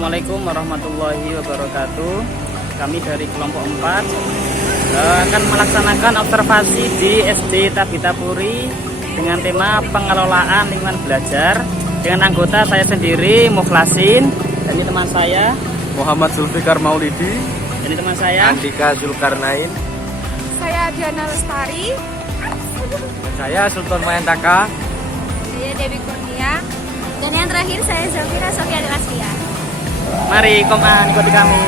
Assalamualaikum warahmatullahi wabarakatuh. Kami dari kelompok 4 akan melaksanakan observasi di SD Tabita Puri dengan tema pengelolaan lingkungan belajar dengan anggota saya sendiri Mukhlasin, dan ini teman saya Muhammad Zulfikar Maulidi, ini teman saya Andika Zulkarnain, Saya Diana Lestari. saya Sultan Mayantaka. Saya Dewi Kurnia. Dan yang terakhir saya Zafira Sofia Delasvia. Mari ikuti kami.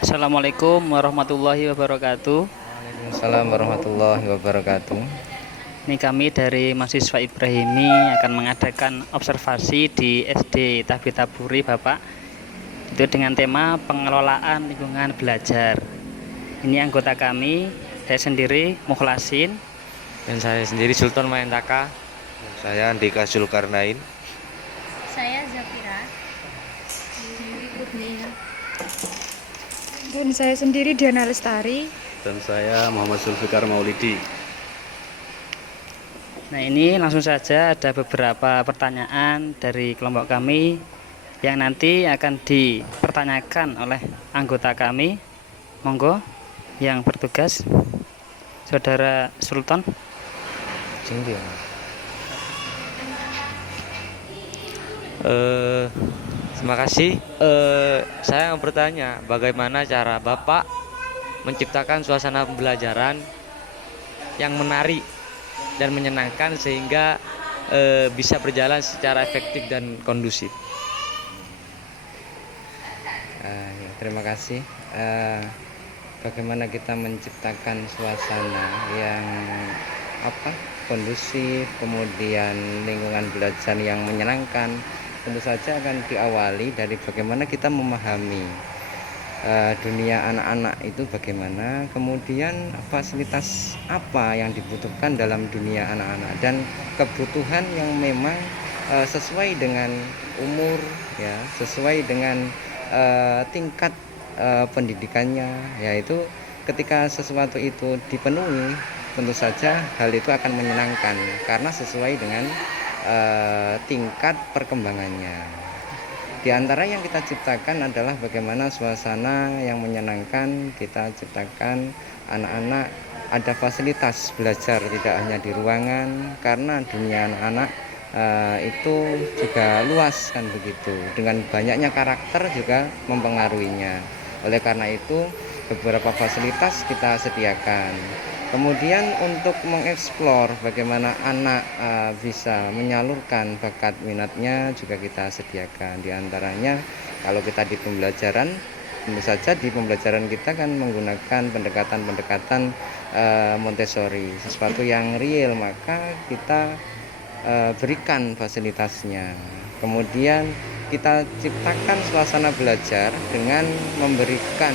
Assalamualaikum warahmatullahi wabarakatuh. Waalaikumsalam warahmatullahi wabarakatuh. Ini kami dari mahasiswa Ibrahimi akan mengadakan observasi di SD Tabita Puri, Bapak. Itu dengan tema pengelolaan lingkungan belajar. Ini anggota kami, saya sendiri Mukhlasin. Dan saya sendiri Sultan Mayantaka. Saya Andika Zulkarnain. Saya Zafira. Dewi Kurnia. Dan saya sendiri Diana Lestari. Dan saya Muhammad Zulfikar Maulidi. Nah, ini langsung saja ada beberapa pertanyaan dari kelompok kami yang nanti akan dipertanyakan oleh anggota kami. Monggo yang bertugas, Saudara Sultan. Terima kasih. Saya mau bertanya, bagaimana cara Bapak menciptakan suasana pembelajaran yang menarik dan menyenangkan sehingga bisa berjalan secara efektif dan kondusif? Terima kasih. Bagaimana kita menciptakan suasana yang kondusif, kemudian lingkungan belajar yang menyenangkan, tentu saja akan diawali dari bagaimana kita memahami dunia anak-anak itu bagaimana, kemudian fasilitas apa yang dibutuhkan dalam dunia anak-anak, dan kebutuhan yang memang sesuai dengan umur, ya, sesuai dengan tingkat pendidikannya, yaitu ketika sesuatu itu dipenuhi, tentu saja hal itu akan menyenangkan karena sesuai dengan tingkat perkembangannya. Di antara yang kita ciptakan adalah bagaimana suasana yang menyenangkan. Kita ciptakan anak-anak ada fasilitas belajar tidak hanya di ruangan, karena dunia anak-anak itu juga luas, kan begitu, dengan banyaknya karakter juga mempengaruhinya. Oleh karena itu beberapa fasilitas kita sediakan. Kemudian untuk mengeksplor bagaimana anak bisa menyalurkan bakat minatnya juga kita sediakan. Di antaranya kalau kita di pembelajaran, tentu saja di pembelajaran kita kan menggunakan pendekatan-pendekatan Montessori, sesuatu yang real, maka kita berikan fasilitasnya. Kemudian kita ciptakan suasana belajar dengan memberikan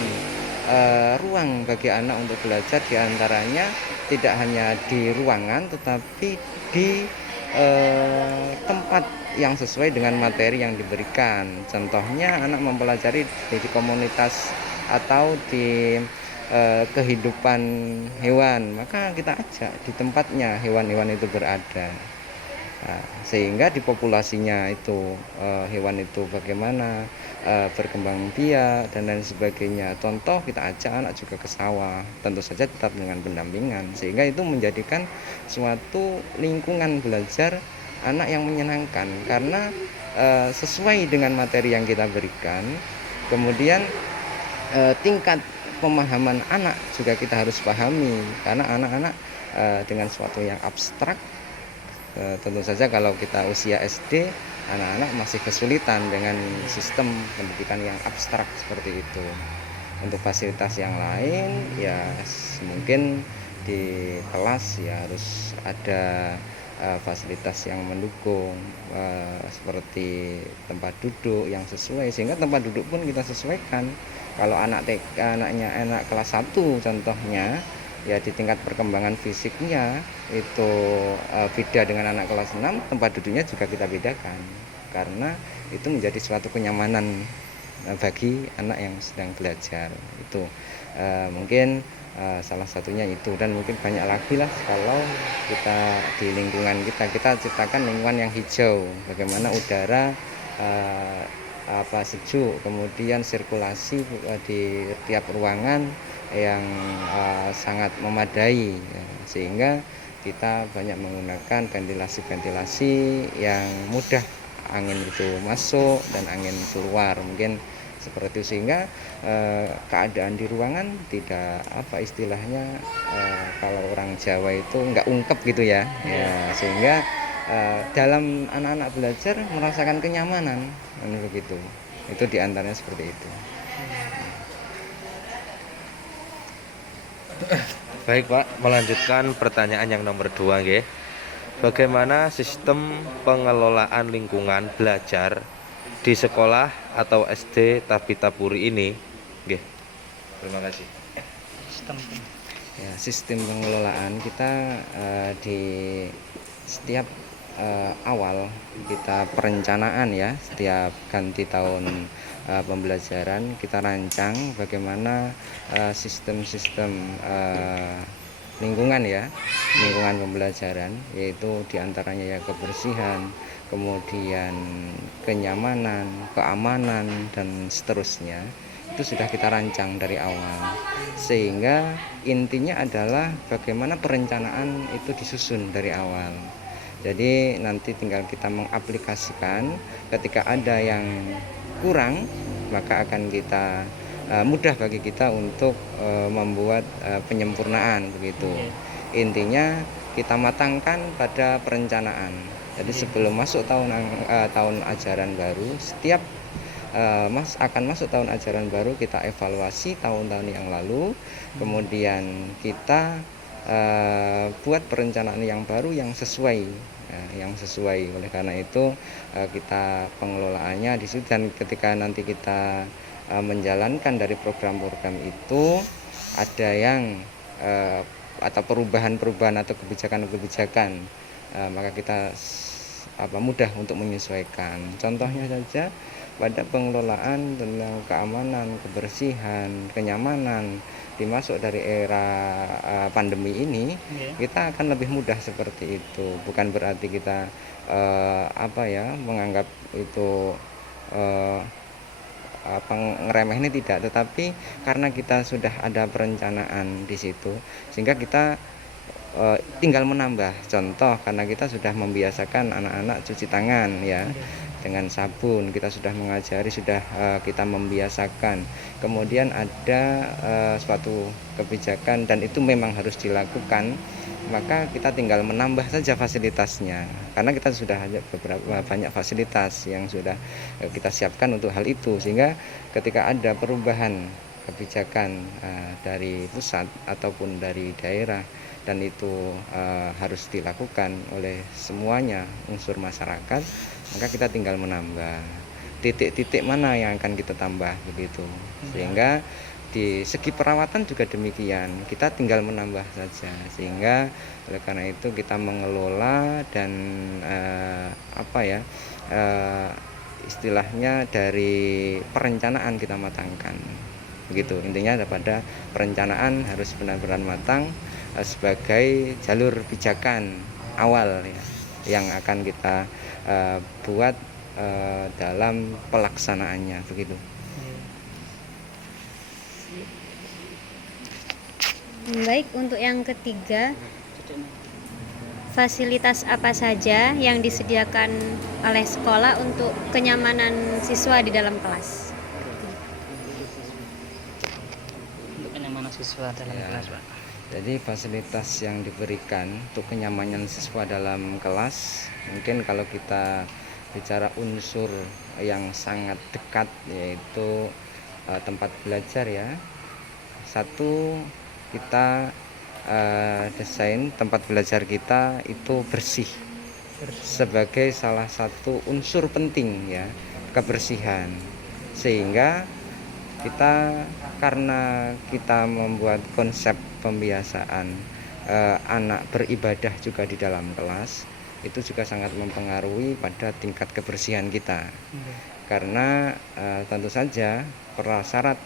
ruang bagi anak untuk belajar, diantaranya tidak hanya di ruangan tetapi di tempat yang sesuai dengan materi yang diberikan. Contohnya anak mempelajari di komunitas atau di kehidupan hewan, maka kita ajak di tempatnya hewan-hewan itu berada. Sehingga di populasinya itu hewan itu bagaimana berkembang biak dan lain sebagainya. Contoh, kita ajak anak juga ke sawah, tentu saja tetap dengan pendampingan, sehingga itu menjadikan suatu lingkungan belajar anak yang menyenangkan karena sesuai dengan materi yang kita berikan. Kemudian tingkat pemahaman anak juga kita harus pahami, karena anak-anak dengan suatu yang abstrak, tentu saja kalau kita usia SD anak-anak masih kesulitan dengan sistem pendidikan yang abstrak seperti itu. Untuk fasilitas yang lain ya mungkin di kelas ya harus ada fasilitas yang mendukung, seperti tempat duduk yang sesuai, sehingga tempat duduk pun kita sesuaikan. Kalau anaknya anak kelas 1 contohnya ya di tingkat perkembangan fisiknya itu beda dengan anak kelas 6, tempat duduknya juga kita bedakan karena itu menjadi suatu kenyamanan bagi anak yang sedang belajar. Itu mungkin salah satunya itu, dan mungkin banyak lagi lah. Kalau kita di lingkungan kita ciptakan lingkungan yang hijau, bagaimana udara sejuk, kemudian sirkulasi di tiap ruangan yang sangat memadai ya, sehingga kita banyak menggunakan ventilasi yang mudah angin itu masuk dan angin keluar, mungkin seperti itu, sehingga keadaan di ruangan tidak istilahnya kalau orang Jawa itu nggak ungkep gitu ya, sehingga dalam anak-anak belajar merasakan kenyamanan begitu. Itu diantaranya seperti itu. Baik Pak, melanjutkan pertanyaan yang nomor 2 nggih. Bagaimana sistem pengelolaan lingkungan belajar di sekolah atau SD Tabita Puri ini? Nggih. Terima kasih. Ya, sistem pengelolaan kita di setiap awal kita perencanaan ya, setiap ganti tahun pembelajaran kita rancang bagaimana sistem-sistem lingkungan pembelajaran, yaitu diantaranya ya kebersihan, kemudian kenyamanan, keamanan, dan seterusnya. Itu sudah kita rancang dari awal, sehingga intinya adalah bagaimana perencanaan itu disusun dari awal. Jadi nanti tinggal kita mengaplikasikan, ketika ada yang kurang maka akan kita mudah bagi kita untuk membuat penyempurnaan begitu. Intinya kita matangkan pada perencanaan. Jadi sebelum masuk tahun ajaran baru, setiap akan masuk tahun ajaran baru, kita evaluasi tahun-tahun yang lalu, kemudian kita buat perencanaan yang baru yang sesuai. Oleh karena itu kita pengelolaannya di situ, dan ketika nanti kita menjalankan dari program-program itu ada yang atau perubahan-perubahan atau kebijakan-kebijakan, maka kita mudah untuk menyesuaikan. Contohnya saja pada pengelolaan tentang keamanan, kebersihan, kenyamanan dimasuk dari era pandemi ini, kita akan lebih mudah seperti itu. Bukan berarti kita menganggap itu ngeremeh, ini tidak, tetapi karena kita sudah ada perencanaan di situ, sehingga kita tinggal menambah. Contoh, karena kita sudah membiasakan anak-anak cuci tangan ya dengan sabun, kita sudah mengajari, sudah kita membiasakan. Kemudian ada suatu kebijakan dan itu memang harus dilakukan, maka kita tinggal menambah saja fasilitasnya, karena kita sudah ada banyak fasilitas yang sudah kita siapkan untuk hal itu, sehingga ketika ada perubahan kebijakan dari pusat ataupun dari daerah, dan itu harus dilakukan oleh semuanya unsur masyarakat, maka kita tinggal menambah titik-titik mana yang akan kita tambah begitu. Sehingga di segi perawatan juga demikian, kita tinggal menambah saja, sehingga oleh karena itu kita mengelola dan istilahnya dari perencanaan kita matangkan begitu. Intinya pada perencanaan harus benar-benar matang sebagai jalur pijakan awal ya, yang akan kita buat dalam pelaksanaannya begitu. Baik, untuk yang ketiga, fasilitas apa saja yang disediakan oleh sekolah untuk kenyamanan siswa di dalam kelas? Untuk kenyamanan siswa dalam kelas, Pak. Jadi fasilitas yang diberikan untuk kenyamanan siswa dalam kelas, mungkin kalau kita bicara unsur yang sangat dekat, yaitu tempat belajar ya. Satu, kita desain tempat belajar kita itu bersih sebagai salah satu unsur penting ya, kebersihan. Sehingga kita, karena kita membuat konsep pembiasaan anak beribadah juga di dalam kelas, itu juga sangat mempengaruhi pada tingkat kebersihan kita. Karena tentu saja prasyarat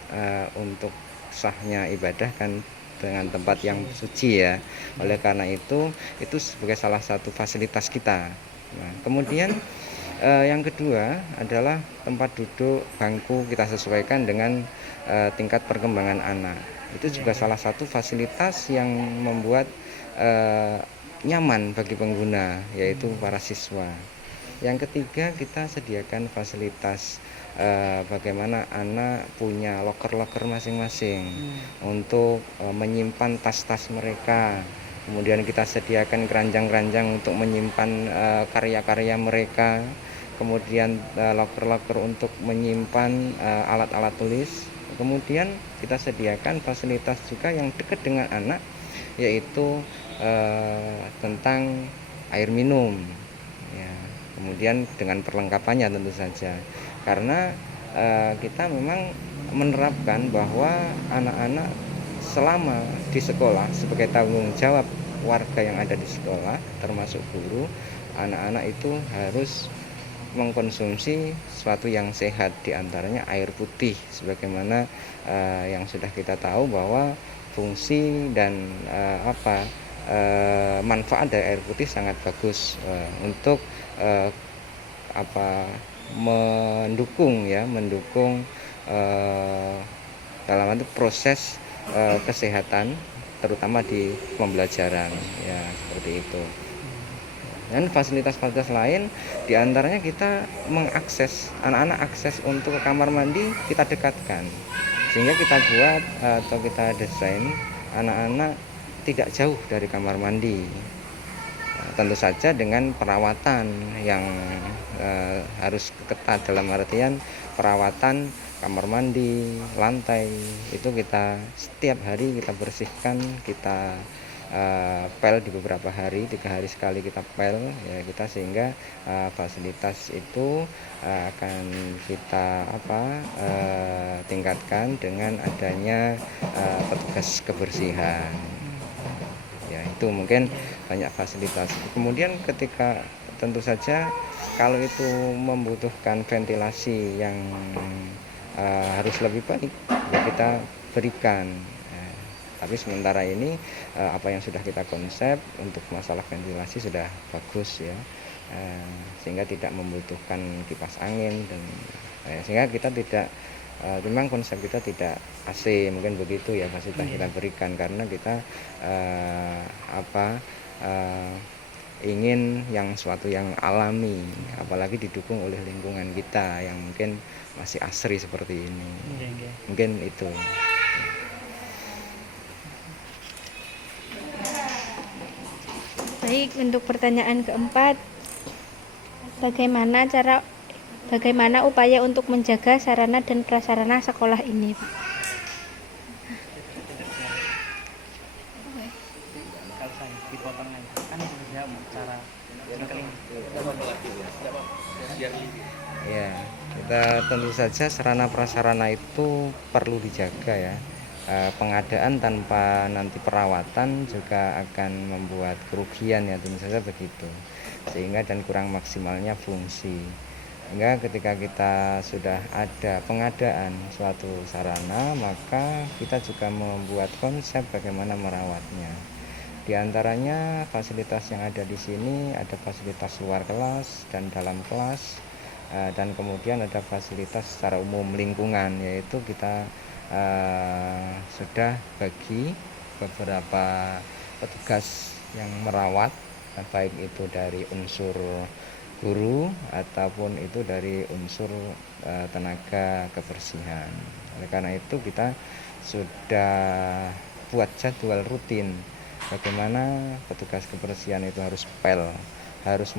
untuk sahnya ibadah kan dengan tempat yang suci ya. Oleh karena itu sebagai salah satu fasilitas kita. Nah, kemudian yang kedua adalah tempat duduk, bangku kita sesuaikan dengan tingkat perkembangan anak. Itu juga salah satu fasilitas yang membuat nyaman bagi pengguna, yaitu para siswa. Yang ketiga, kita sediakan fasilitas bagaimana anak punya loker-loker masing-masing untuk menyimpan tas-tas mereka. Kemudian kita sediakan keranjang-keranjang untuk menyimpan karya-karya mereka. Kemudian loker-loker untuk menyimpan alat-alat tulis. Kemudian kita sediakan fasilitas juga yang dekat dengan anak, yaitu tentang air minum ya. Kemudian dengan perlengkapannya tentu saja, karena kita memang menerapkan bahwa anak-anak selama di sekolah sebagai tanggung jawab warga yang ada di sekolah, termasuk guru, anak-anak itu harus mengkonsumsi sesuatu yang sehat, diantaranya air putih, sebagaimana yang sudah kita tahu bahwa fungsi dan manfaat dari air putih sangat bagus untuk mendukung dalam arti proses kesehatan, terutama di pembelajaran ya, seperti itu. Dan fasilitas-fasilitas lain diantaranya kita mengakses, anak-anak akses untuk ke kamar mandi kita dekatkan, sehingga kita buat atau kita desain anak-anak tidak jauh dari kamar mandi. Tentu saja dengan perawatan yang harus ketat, dalam artian perawatan kamar mandi, lantai itu kita setiap hari kita bersihkan, kita pel di beberapa hari, 3 hari sekali kita pel ya kita, sehingga fasilitas itu akan kita tingkatkan dengan adanya petugas kebersihan ya. Itu mungkin banyak fasilitas. Kemudian ketika tentu saja kalau itu membutuhkan ventilasi yang harus lebih baik ya kita berikan. Tapi sementara ini apa yang sudah kita konsep untuk masalah ventilasi sudah bagus ya, sehingga tidak membutuhkan kipas angin dan sehingga kita tidak, memang konsep kita tidak AC, mungkin begitu ya fasilitas kita berikan, karena kita ingin yang suatu yang alami, apalagi didukung oleh lingkungan kita yang mungkin masih asri seperti ini. Mungkin itu. Baik, untuk pertanyaan keempat, bagaimana upaya untuk menjaga sarana dan prasarana sekolah ini, Pak? Kalau saya dipotong aja kan dia cara Ya, kita tentu saja sarana prasarana itu perlu dijaga ya. Pengadaan tanpa nanti perawatan juga akan membuat kerugian ya, tentu saja begitu, sehingga dan kurang maksimalnya fungsi. Sehingga ketika kita sudah ada pengadaan suatu sarana, maka kita juga membuat konsep bagaimana merawatnya. Di antaranya fasilitas yang ada di sini ada fasilitas luar kelas dan dalam kelas, dan kemudian ada fasilitas secara umum lingkungan, yaitu kita sudah bagi beberapa petugas yang merawat, baik itu dari unsur guru ataupun itu dari unsur tenaga kebersihan. Oleh karena itu kita sudah buat jadwal rutin bagaimana petugas kebersihan itu harus pel harus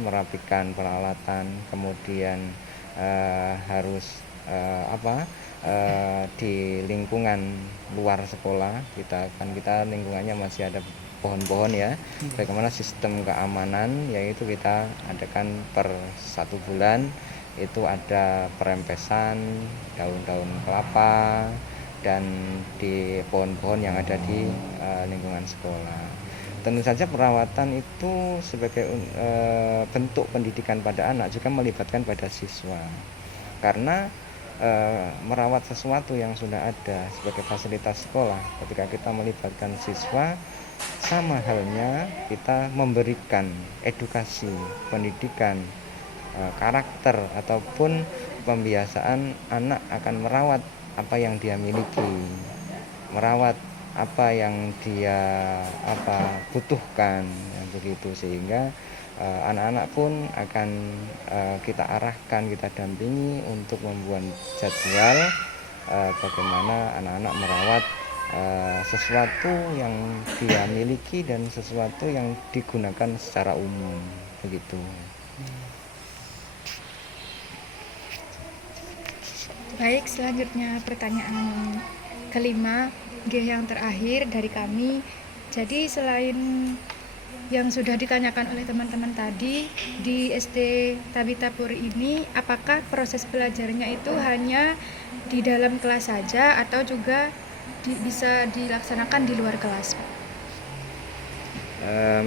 merapikan peralatan, kemudian harus di lingkungan luar sekolah kita lingkungannya masih ada pohon-pohon ya. Bagaimana sistem keamanan, yaitu kita adakan per 1 bulan itu ada perempesan daun-daun kelapa dan di pohon-pohon yang ada di lingkungan sekolah. Tentu saja perawatan itu sebagai bentuk pendidikan pada anak juga melibatkan pada siswa, karena merawat sesuatu yang sudah ada sebagai fasilitas sekolah, ketika kita melibatkan siswa, sama halnya kita memberikan edukasi, pendidikan, karakter ataupun pembiasaan anak akan merawat apa yang dia miliki, merawat apa yang dia butuhkan, begitu, sehingga anak-anak pun akan kita arahkan, kita dampingi untuk membuat jadwal bagaimana anak-anak merawat sesuatu yang dia miliki dan sesuatu yang digunakan secara umum, begitu. Baik, selanjutnya pertanyaan kelima, G yang terakhir dari kami. Jadi selain yang sudah ditanyakan oleh teman-teman tadi, di SD Tabita Puri ini apakah proses belajarnya itu hanya di dalam kelas saja atau juga bisa dilaksanakan di luar kelas, Pak?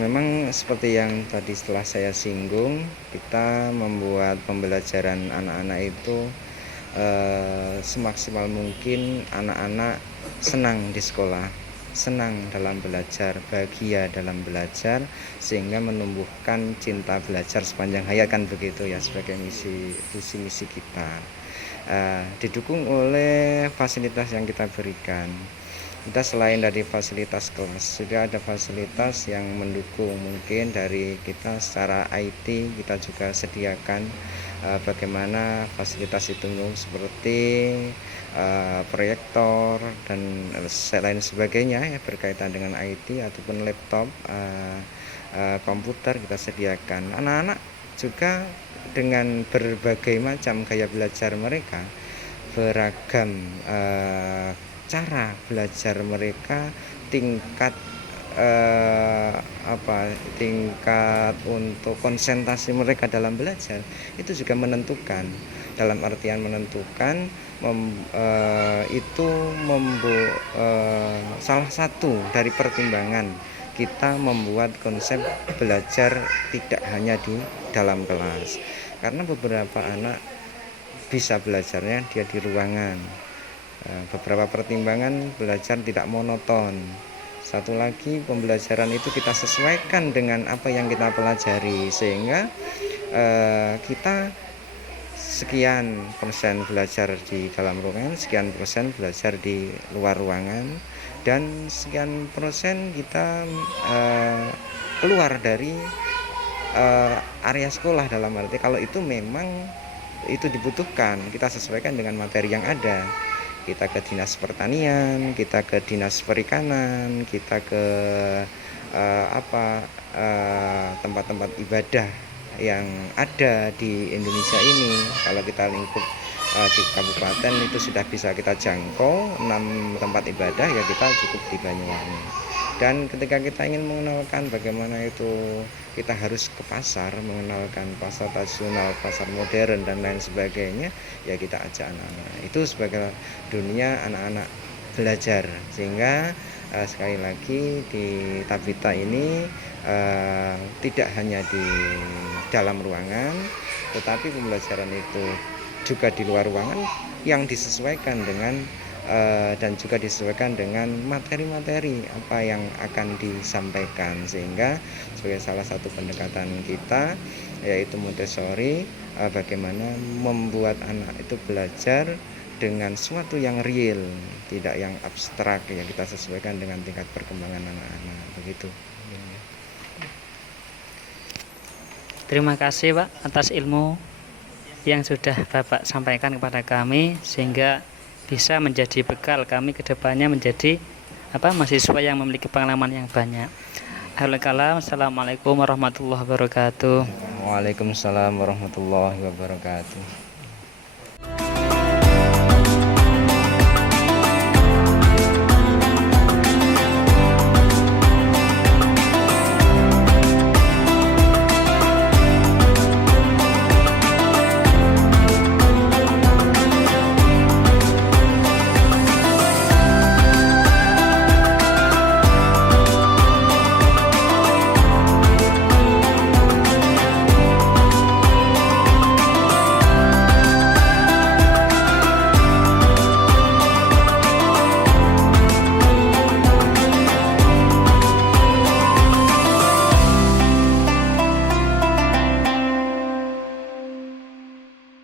Memang seperti yang tadi setelah saya singgung, kita membuat pembelajaran anak-anak itu semaksimal mungkin anak-anak senang di sekolah, senang dalam belajar, bahagia dalam belajar, sehingga menumbuhkan cinta belajar sepanjang hayat, kan begitu ya, sebagai visi misi kita. Didukung oleh fasilitas yang kita berikan. Kita selain dari fasilitas kelas, juga ada fasilitas yang mendukung, mungkin dari kita secara IT kita juga sediakan bagaimana fasilitas itu seperti proyektor dan lain sebagainya ya, berkaitan dengan IT ataupun laptop, komputer kita sediakan. Anak-anak juga dengan berbagai macam gaya belajar mereka, beragam cara belajar mereka, tingkat tingkat untuk konsentrasi mereka dalam belajar itu juga menentukan, dalam artian menentukan salah satu dari pertimbangan kita membuat konsep belajar tidak hanya di dalam kelas, karena beberapa anak bisa belajarnya dia di ruangan. Beberapa pertimbangan belajar tidak monoton. Satu lagi, pembelajaran itu kita sesuaikan dengan apa yang kita pelajari, sehingga kita sekian persen belajar di dalam ruangan, sekian persen belajar di luar ruangan, dan sekian persen kita keluar dari area sekolah, dalam arti kalau itu memang itu dibutuhkan, kita sesuaikan dengan materi yang ada. Kita ke dinas pertanian, kita ke dinas perikanan, kita ke tempat-tempat ibadah yang ada di Indonesia ini. Kalau kita lingkup di kabupaten itu sudah bisa kita jangkau 6 tempat ibadah, ya kita cukup di Banyuwangi. Dan ketika kita ingin mengenalkan bagaimana itu, kita harus ke pasar, mengenalkan pasar tradisional, pasar modern dan lain sebagainya, ya kita ajak anak-anak. Itu sebagai dunia anak-anak belajar, sehingga sekali lagi di Tabita ini tidak hanya di dalam ruangan, tetapi pembelajaran itu juga di luar ruangan yang disesuaikan dengan dan juga disesuaikan dengan materi-materi apa yang akan disampaikan, sehingga sebagai salah satu pendekatan kita yaitu Montessori, bagaimana membuat anak itu belajar dengan sesuatu yang real, tidak yang abstrak, ya kita sesuaikan dengan tingkat perkembangan anak-anak, begitu. Terima kasih Pak atas ilmu yang sudah Bapak sampaikan kepada kami, sehingga bisa menjadi bekal kami ke depannya menjadi mahasiswa yang memiliki pengalaman yang banyak. Assalamualaikum warahmatullahi wabarakatuh. Waalaikumsalam warahmatullahi wabarakatuh.